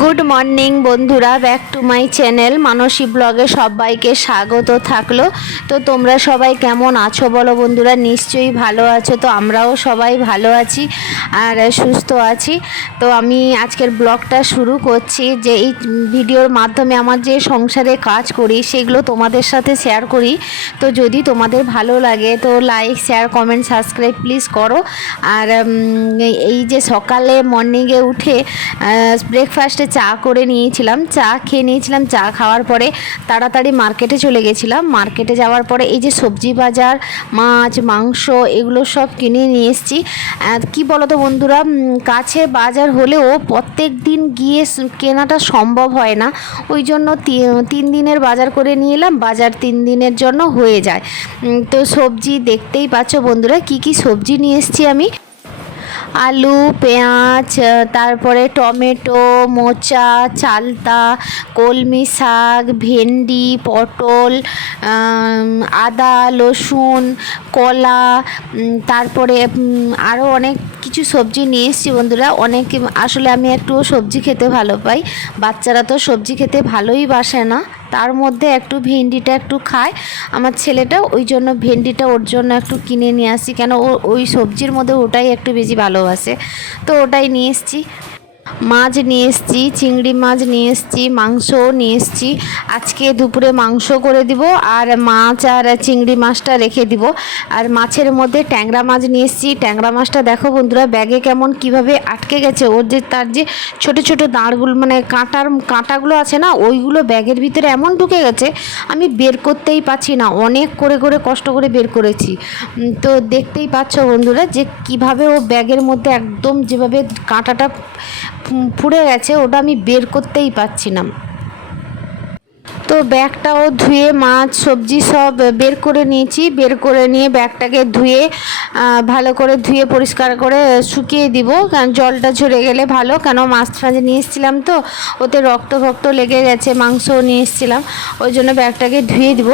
Good morning বন্ধুরা, back to my channel মানসী ব্লগে সবাইকে স্বাগত থাকলো। তো তোমরা সবাই কেমন আছো বলো বন্ধুরা? নিশ্চয়ই ভালো আছো। তো আমরাও সবাই ভালো আছি আর সুস্থ আছি। তো আমি আজকের ব্লগটা শুরু করছি যে এই ভিডিওর মাধ্যমে আমার যে সংসারে কাজ করি সেগুলো তোমাদের সাথে শেয়ার করি। তো যদি তোমাদের ভালো লাগে তো like, share, comment, subscribe please করো। আর এই যে সকালে মর্নিংয়ে উঠে ব্রেকফাস্টে চা করে নিয়েছিলাম, চা খেয়ে নিয়েছিলাম। চা খাওয়ার পরে তাড়াতাড়ি মার্কেটে চলে গেছিলাম। মার্কেটে যাওয়ার পরে এই যে সবজি বাজার, মাছ, মাংস এগুলো সব কিনে নিয়ে এসেছি। কী বলো তো বন্ধুরা, কাছে বাজার হলেও প্রত্যেক দিন গিয়ে কেনাটা সম্ভব হয় না। ওই জন্য 3 দিনের বাজার করে নিয়ে এলাম। বাজার 3 দিনের জন্য হয়ে যায়। তো সবজি দেখতেই পাচ্ছ বন্ধুরা কি কি সবজি নিয়ে এসেছি আমি। আলু, পেঁয়াজ, তারপরে টমেটো, মোচা, চালতা, কলমি শাক, ভেন্ডি, পটল, আদা, রসুন, কলা, তারপরে আরও অনেক কিছু সবজি নিয়ে এসেছি বন্ধুরা। অনেক আসলে আমি একটুও সবজি খেতে ভালো পাই। বাচ্চারা তো সবজি খেতে ভালোই বাসে না, তার মধ্যে একটু ভেন্ডিটা একটু খায় আমার ছেলেটা, ওই জন্য ভেন্ডিটা ওর জন্য একটু কিনে নিয়ে আসি, কেন ও ওই সবজির মধ্যে ওটাই একটু বেশি ভালোবাসে। তো ওটাই নিয়ে এসেছি। মাছ নিয়ে এসেছি, চিংড়ি মাছ নিয়ে এসেছি, মাংসও নিয়ে এসেছি। আজকে দুপুরে মাংস করে দিব আর মাছ আর চিংড়ি মাছটা রেখে দিব। আর মাছের মধ্যে ট্যাংরা মাছ নিয়ে এসেছি। ট্যাংরা মাছটা দেখো বন্ধুরা ব্যাগে কেমন কিভাবে আটকে গেছে। ওর যে তার যে ছোট ছোট দাঁড়গুলো মানে কাঁটাগুলো আছে না, ওইগুলো ব্যাগের ভিতরে এমন ঢুকে গেছে আমি বের করতেই পারছি না। অনেক করে করে কষ্ট করে বের করেছি। তো দেখতেই পাচ্ছ বন্ধুরা যে কিভাবে ও ব্যাগের মধ্যে একদম যেভাবে কাঁটাটা পুড়ে গেছে, ওটা আমি বের করতেই পারছি না। তো ব্যাগটাও ধুয়ে মাছ সবজি সব বের করে নিয়েছি। বের করে নিয়ে ব্যাগটাকে ধুয়ে ভালো করে ধুয়ে পরিষ্কার করে শুকিয়ে দিব, কারণ জলটা ঝরে গেলে ভালো। কেন মাছ ফাঁজে নিয়ে এসেছিলাম তো ওতে রক্ত ফক্ত লেগে গেছে, মাংসও নিয়ে এসেছিলাম, ওই জন্য ব্যাগটাকে ধুয়ে দিব।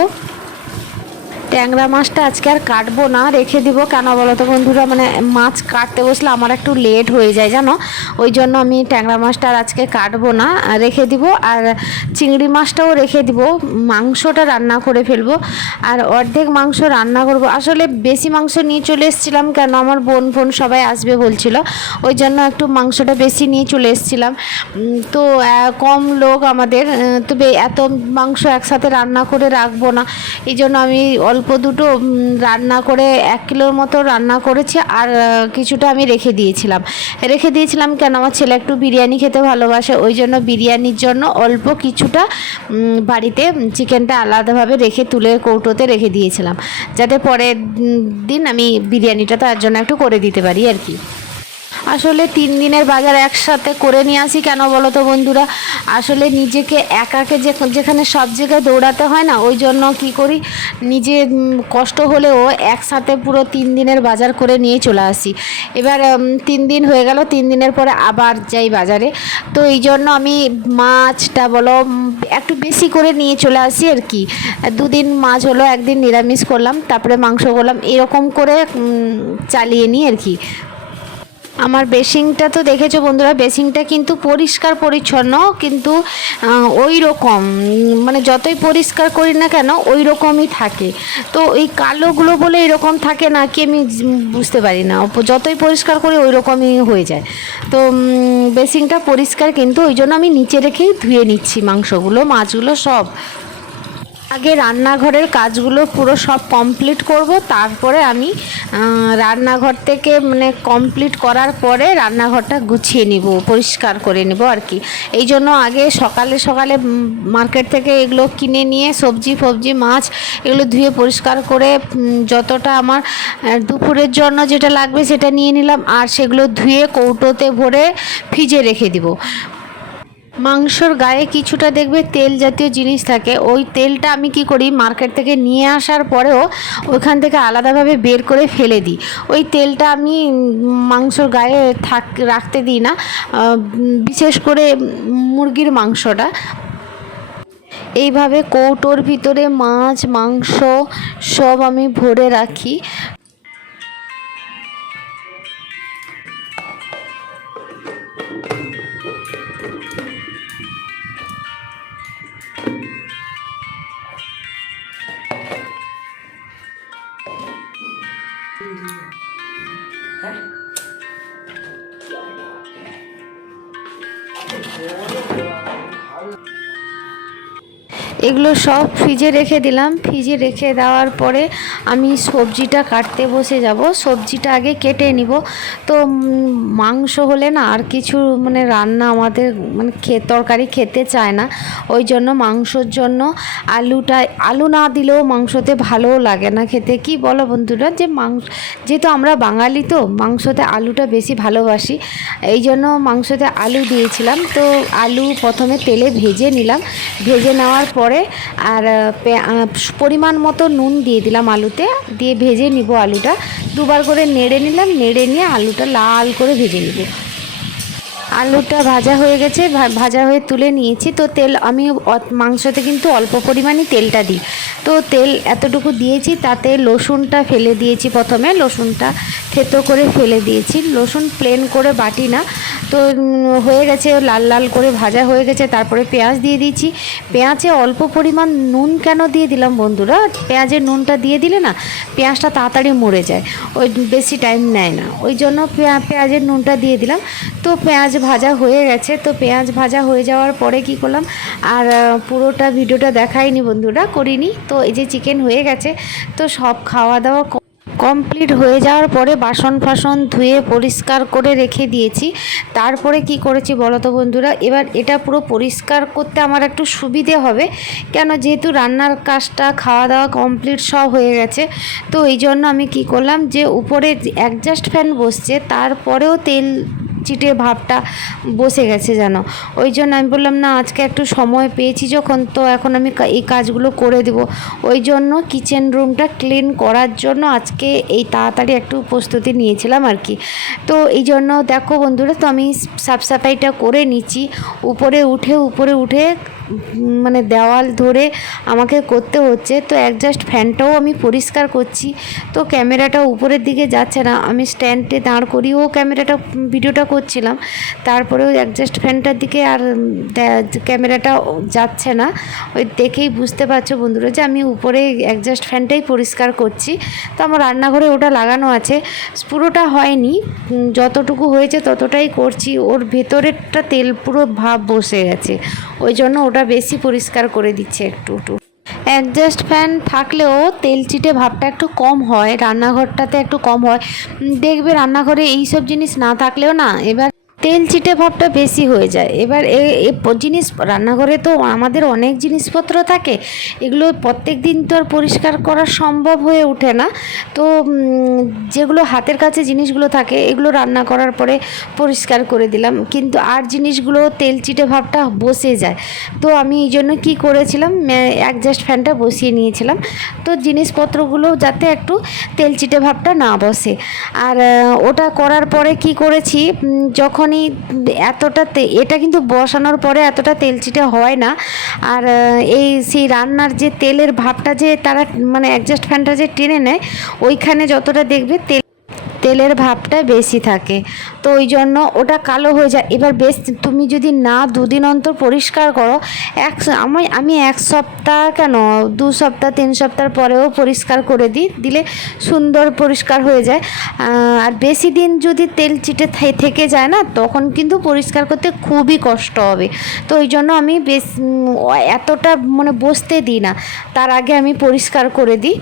ট্যাংরা মাছটা আজকে আর কাটবো না, রেখে দিব। কেন বলো তো বন্ধুরা, মানে মাছ কাটতে বসলে আমার একটু লেট হয়ে যায় জানো, ওই জন্য আমি ট্যাংরা মাছটা আর আজকে কাটবো না, রেখে দিব। আর চিংড়ি মাছটাও রেখে দিব, মাংসটা রান্না করে ফেলবো। আর অর্ধেক মাংস রান্না করব। আসলে বেশি মাংস নিয়ে চলে এসেছিলাম, কেন আমার বোন ফোন সবাই আসবে বলছিল, ওই জন্য একটু মাংসটা বেশি নিয়ে চলে এসেছিলাম। তো কম লোক আমাদের, তবে এত মাংস একসাথে রান্না করে রাখবো না, এই জন্য আমি অল্প দুটো রান্না করে 1 কিলোর মতো রান্না করেছি। আর কিছুটা আমি রেখে দিয়েছিলাম কেন আমার ছেলে একটু বিরিয়ানি খেতে ভালোবাসে, ওই জন্য বিরিয়ানির জন্য অল্প কিছুটা বাড়িতে চিকেনটা আলাদাভাবে রেখে তুলে কৌটোতে রেখে দিয়েছিলাম, যাতে পরের দিন আমি বিরিয়ানিটা তার জন্য একটু করে দিতে পারি আর কি। আসলে 3 দিনের বাজার একসাথে করে নিয়ে আসি, কেন বলো তো বন্ধুরা, আসলে নিজেকে একাকে যেখানে সব জায়গায় দৌড়াতে হয় না, ওই জন্য কি করি, নিজে কষ্ট হলেও একসাথে পুরো 3 দিনের বাজার করে নিয়ে চলে আসি। এবার 3 দিন হয়ে গেল, 3 দিনের পরে আবার যাই বাজারে। তো এই জন্য আমি মাছটা বলো একটু বেশি করে নিয়ে চলে আসি আর কি। 2 দিন মাছ হলো, 1 দিন নিরামিষ করলাম, তারপরে মাংস করলাম, এরকম করে চালিয়ে নিই আর কি। আমার বেসিংটা তো দেখেছো বন্ধুরা, বেসিংটা কিন্তু পরিষ্কার পরিচ্ছন্ন, কিন্তু ওই রকম মানে যতই পরিষ্কার করি না কেন ওই রকমই থাকে। তো এই কালোগুলো বলে এরকম থাকে না কি আমি বুঝতে পারি না, যতই পরিষ্কার করি ওই রকমই হয়ে যায়। তো বেসিংটা পরিষ্কার, কিন্তু ওই জন্য আমি নিচে রেখেই ধুয়ে নিচ্ছি মাংসগুলো মাছগুলো সব। আগে রান্নাঘরের কাজগুলো পুরো সব কমপ্লিট করব, তারপরে আমি রান্নাঘর থেকে মানে কমপ্লিট করার পরে রান্নাঘরটা গুছিয়ে নিব, পরিষ্কার করে নেব আর কি। এই জন্য আগে সকালে সকালে মার্কেট থেকে এগুলো কিনে নিয়ে সবজি ফবজি মাছ এগুলো ধুয়ে পরিষ্কার করে যতটা আমার দুপুরের জন্য যেটা লাগবে সেটা নিয়ে নিলাম, আর সেগুলো ধুয়ে কৌটোতে ভরে ফ্রিজে রেখে দিব। মাংসর গায়ে কিছুটা দেখবে তেল জাতীয় জিনিস থাকে, ওই তেলটা আমি কি করি মার্কেট থেকে নিয়ে আসার পরেও ওইখান থেকে আলাদাভাবে বের করে ফেলে দিই। ওই তেলটা আমি মাংসর গায়ে রাখতে দিই না, বিশেষ করে মুরগির মাংসটা। এইভাবে কৌটোর ভিতরে মাছ মাংস সব আমি ভরে রাখি। এগুলো সব ফ্রিজে রেখে দিলাম। ফ্রিজে রেখে দেওয়ার পরে আমি সবজিটা কাটতে বসে যাব। সবজিটা আগে কেটে নিব। তো মাংস হলে না আর কিছু মানে রান্না আমাদের মানে তরকারি খেতে চায় না। ওই জন্য মাংসর জন্য আলু না দিলেও মাংসতে ভালোও লাগে না খেতে। কি বলো বন্ধুরা, যে যেহেতু আমরা বাঙালি তো মাংসতে আলুটা বেশি ভালোবাসি, এই জন্য মাংসতে আলু দিয়েছিলাম। তো আলু প্রথমে তেলে ভেজে নিলাম। ভেজে নেওয়ার পরে আর পরিমাণ মতো নুন দিয়ে দিলাম আলুতে, দিয়ে ভেজে নিব। আলুটা দুবার করে নেড়ে নিলাম, নেড়ে নিয়ে আলুটা লাল করে ভেজে নিব। আলুটা ভাজা হয়ে গেছে, ভাজা হয়ে তুলে নিয়েছি। তো তেল আমি মাংসতে কিন্তু অল্প পরিমাণই তেলটা দিই। তো তেল এতটুকু দিয়েছি, তাতে রসুনটা ফেলে দিয়েছি। প্রথমে রসুনটা থেতো করে ফেলে দিয়েছি। রসুন প্লেন করে বাটি না। তো হয়ে গেছে, লাল লাল করে ভাজা হয়ে গেছে। তারপরে পেঁয়াজ দিয়ে দিয়েছি। পেঁয়াজে অল্প পরিমাণ নুন কেন দিয়ে দিলাম বন্ধুরা, পেঁয়াজের নুনটা দিয়ে দিলে না পেঁয়াজটা তাড়াতাড়ি মরে যায়, ওই বেশি টাইম নেয় না, ওই জন্য পেঁয়াজের নুনটা দিয়ে দিলাম। তো পেঁয়াজ ভাজা হয়ে গেছে। তো পেঁয়াজ ভাজা হয়ে যাওয়ার পরে কি করলাম, আর পুরোটা ভিডিওটা দেখাইনি বন্ধুরা, করিনি। তো এই যে চিকেন হয়ে গেছে। তো সব খাওয়া দাওয়া কমপ্লিট হয়ে যাওয়ার পরে বাসন ফাসন ধুয়ে পরিষ্কার করে রেখে দিয়েছি। তারপরে কি করেছি বলো তো বন্ধুরা, এবার এটা পুরো পরিষ্কার করতে আমার একটু সুবিধে হবে, কেন যেহেতু রান্নার কাজটা খাওয়া দাওয়া কমপ্লিট সব হয়ে গেছে। তো এই জন্য আমি কি করলাম, যে উপরে অ্যাডজাস্ট ফ্যান বসছে, তারপরেও তেল চিটে ভাবটা বসে গেছে যেন। ওই জন্য আমি বললাম না, আজকে একটু সময় পেয়েছি যখন, তো এখন আমি এই কাজগুলো করে দেব। ওই জন্য কিচেন রুমটা ক্লিন করার জন্য আজকে এই তাড়াতাড়ি একটু প্রস্তুতি নিয়েছিলাম আর কি। তো এই জন্য দেখো বন্ধুরা, তো আমি সাফ সাফাইটা করে নিচ্ছি। উপরে উঠে মানে দেওয়াল ধরে আমাকে করতে হচ্ছে। তো অ্যাডজাস্ট ফ্যানটাও আমি পরিষ্কার করছি। তো ক্যামেরাটা উপরের দিকে যাচ্ছে না, আমি স্ট্যান্ডে দাঁড় করিয়েও ভিডিওটা করছিলাম। তারপরেও অ্যাডজাস্ট ফ্যানটার দিকে আর ক্যামেরাটা যাচ্ছে না। ওই দেখেই বুঝতে পারছো বন্ধুরা যে আমি উপরে অ্যাডজাস্ট ফ্যানটাই পরিষ্কার করছি। তো আমার রান্নাঘরে ওটা লাগানো আছে, পুরোটা হয়নি, যতটুকু হয়েছে ততটাই করছি। ওর ভেতরেরটা তেল পুরো ভাব বসে গেছে, ওই জন্য ওটা বেশি পরিষ্কার করে দিচ্ছে একটু। অ্যাডজাস্ট ফ্যান থাকলেও তেল চিটে ভাবটা একটু কম হয়, রান্নাঘরটাতে একটু কম হয়। দেখবে রান্নাঘরে এইসব জিনিস না থাকলেও না এবার তেল চিটে ভাবটা বেশি হয়ে যায়। এবার জিনিস রান্নাঘরে তো আমাদের অনেক জিনিসপত্র থাকে, এগুলো প্রত্যেক দিন তো আর পরিষ্কার করা সম্ভব হয়ে ওঠে না। তো যেগুলো হাতের কাছে জিনিসগুলো থাকে এগুলো রান্না করার পরে পরিষ্কার করে দিলাম, কিন্তু আর জিনিসগুলো তেল চিটে ভাবটা বসে যায়। তো আমি এই জন্য কী করেছিলাম, অ্যাডজাস্ট ফ্যানটা বসিয়ে নিয়েছিলাম, তো জিনিসপত্রগুলো যাতে একটু তেল চিটে ভাবটা না বসে। আর ওটা করার পরে কি করেছি, যখনই এটা কিন্তু বসানোর পরে এতটা তেলচিটে হয় না। আর সেই রান্নার যে তেলের ভাবটা যে তারা মানে অ্যাডজাস্ট ফ্যানটা যে টেনে নেয়, ওইখানে যতটা দেখবে তেলের ভাবটা বেশি থাকে। তো ওই জন্য ওটা কালো হয়ে যায়। এবার তুমি যদি না দুদিন অন্তর পরিষ্কার করো, আমি 1 সপ্তাহ কেন 2 সপ্তাহ 3 সপ্তাহ পরেও পরিষ্কার করে দিলে সুন্দর পরিষ্কার হয়ে যায়। আর বেশি দিন যদি তেল চিটে থেকে যায় না, তখন কিন্তু পরিষ্কার করতে খুবই কষ্ট হবে। তো ওই জন্য আমি এতটা মানে বসতে দিই না, তার আগে আমি পরিষ্কার করে দিই।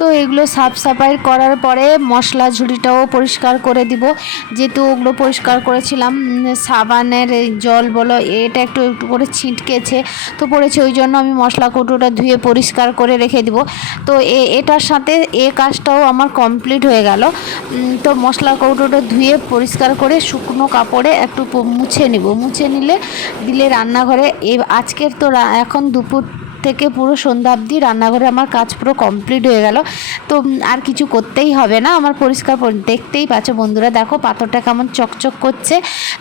তো এগুলো সাফ সাফাই করার পরে মশলা ঝুড়িটাও পরিষ্কার করে দিব, যেহেতু ওগুলো পরিষ্কার করেছিলাম সাবানের এই জল বলো এটা একটু একটু করে ছিটকেছে তো পড়েছে, ওই জন্য আমি মশলা কৌটোটা ধুয়ে পরিষ্কার করে রেখে দিব। তো এটার সাথে কাজটাও আমার কমপ্লিট হয়ে গেল। তো মশলা কৌটোটা ধুয়ে পরিষ্কার করে শুকনো কাপড়ে একটু মুছে নিব, মুছে দিলে রান্নাঘরে আজকের তো এখন দুপুর থেকে পুরো সন্ধ্যা অবধি রান্নাঘরে আমার কাজ পুরো কমপ্লিট হয়ে গেল। তো আর কিছু করতেই হবে না, আমার পরিষ্কার দেখতেই পাচ্ছ বন্ধুরা, দেখো পাথরটা কেমন চকচক করছে।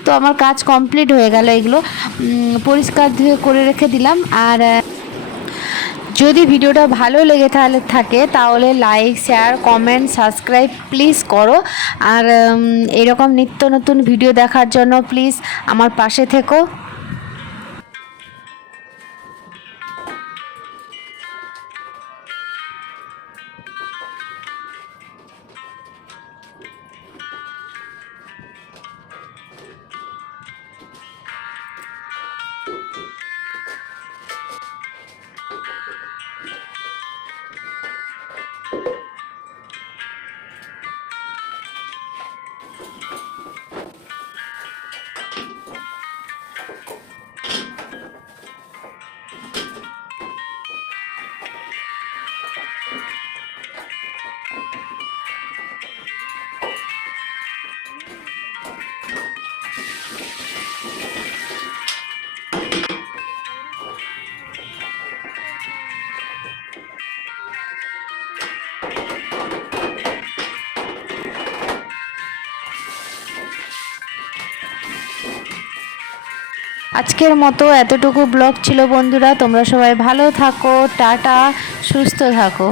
তো আমার কাজ কমপ্লিট হয়ে গেল, এগুলো পরিষ্কার ধুয়ে করে রেখে দিলাম। আর যদি ভিডিওটা ভালো লেগে থাকে তাহলে like share comment subscribe please করো। আর এরকম নিত্য নতুন ভিডিও দেখার জন্য প্লিজ আমার পাশে থেকো। আজকের মতো এতটুকু ব্লগ ছিল বন্ধুরা, তোমরা সবাই ভালো থাকো, টাটা, সুস্থ থাকো।